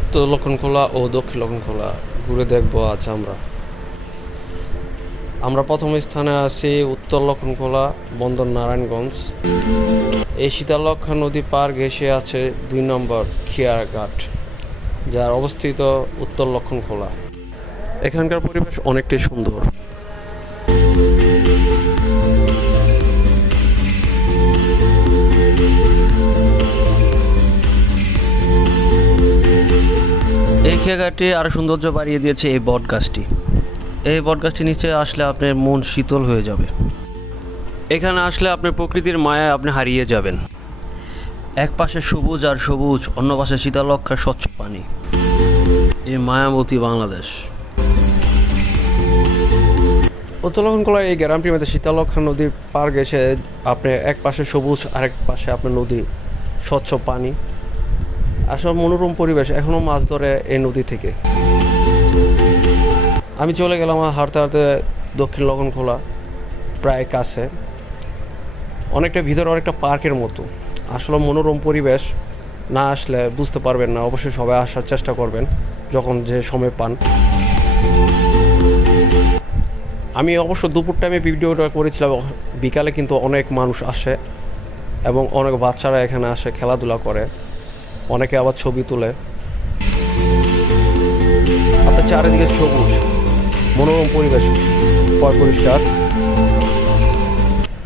উত্তর লক্ষণখোলা ও দক্ষিণ লক্ষণখোলা ঘুরে দেখবো আজ আমরা প্রথম স্থানে আছি উত্তর লক্ষণখোলা, বন্দর নারায়ণগঞ্জ। এই শীতলক্ষ্যা নদী পার ঘেঁষে আছে 2 নম্বর খেয়াঘাট, যার অবস্থিত উত্তর লক্ষণখোলা। এখানকার পরিবেশ অনেকটাই সুন্দর। এই খেয়াঘাটটি আরও সৌন্দর্য বাড়িয়ে দিয়েছে এই বটগাছটি। এই বটগাছটি নিচে আসলে আপনার মন শীতল হয়ে যাবে। এখানে আসলে আপনি প্রকৃতির মায়ায় আপনি হারিয়ে যাবেন। এক পাশে সবুজ আর সবুজ, অন্য পাশে শীতলক্ষ্যার স্বচ্ছ পানি। এই মায়াবতী বাংলাদেশ। উত্তর লক্ষণখোলার এই গ্রামটির মধ্যে শীতলক্ষ্যা নদীর পার গেছে আপনি এক পাশে সবুজ, আরেক পাশে আপনার নদী, স্বচ্ছ পানি, আসলে মনোরম পরিবেশ। এখনও মাছ ধরে এই নদী থেকে। আমি চলে গেলাম হাঁটতে হাঁটতে দক্ষিণ লক্ষণখোলা, প্রায় কাছে, অনেকটা ভিতরে, অনেকটা পার্কের মতো। আসলে মনোরম পরিবেশ, না আসলে বুঝতে পারবেন না। অবশ্যই সবাই আসার চেষ্টা করবেন যখন যে সময় পান। আমি অবশ্য দুপুর টাইমে ভিডিওটা করেছিলাম। বিকালে কিন্তু অনেক মানুষ আসে এবং অনেক বাচ্চারা এখানে আসে, খেলাধুলা করে, অনেকে আবার ছবি তোলে। আপনার চারিদিকে সবুজ, মনোরম পরিবেশ, পরিষ্কার।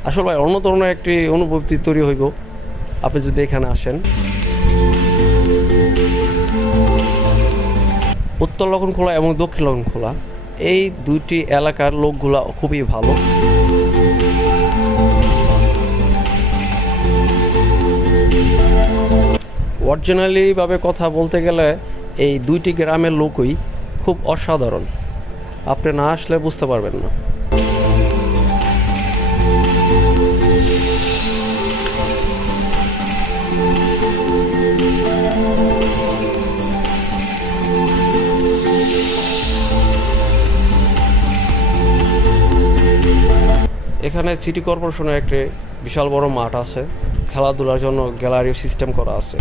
আসলে ভাই অন্য ধরনের একটি অনুভূতি তৈরি হইব আপনি যদি এখানে আসেন। উত্তর লক্ষণখোলা এবং দক্ষিণ লক্ষণখোলা এই দুইটি এলাকার লোকগুলা খুবই ভালো। অরিজিনালিভাবে কথা বলতে গেলে এই দুইটি গ্রামের লোকই খুব অসাধারণ। আপনি না আসলে বুঝতে পারবেন না। এখানে সিটি কর্পোরেশনের একটি বিশাল বড় মাঠ আছে, খেলাধুলার জন্য গ্যালারি সিস্টেম করা আছে।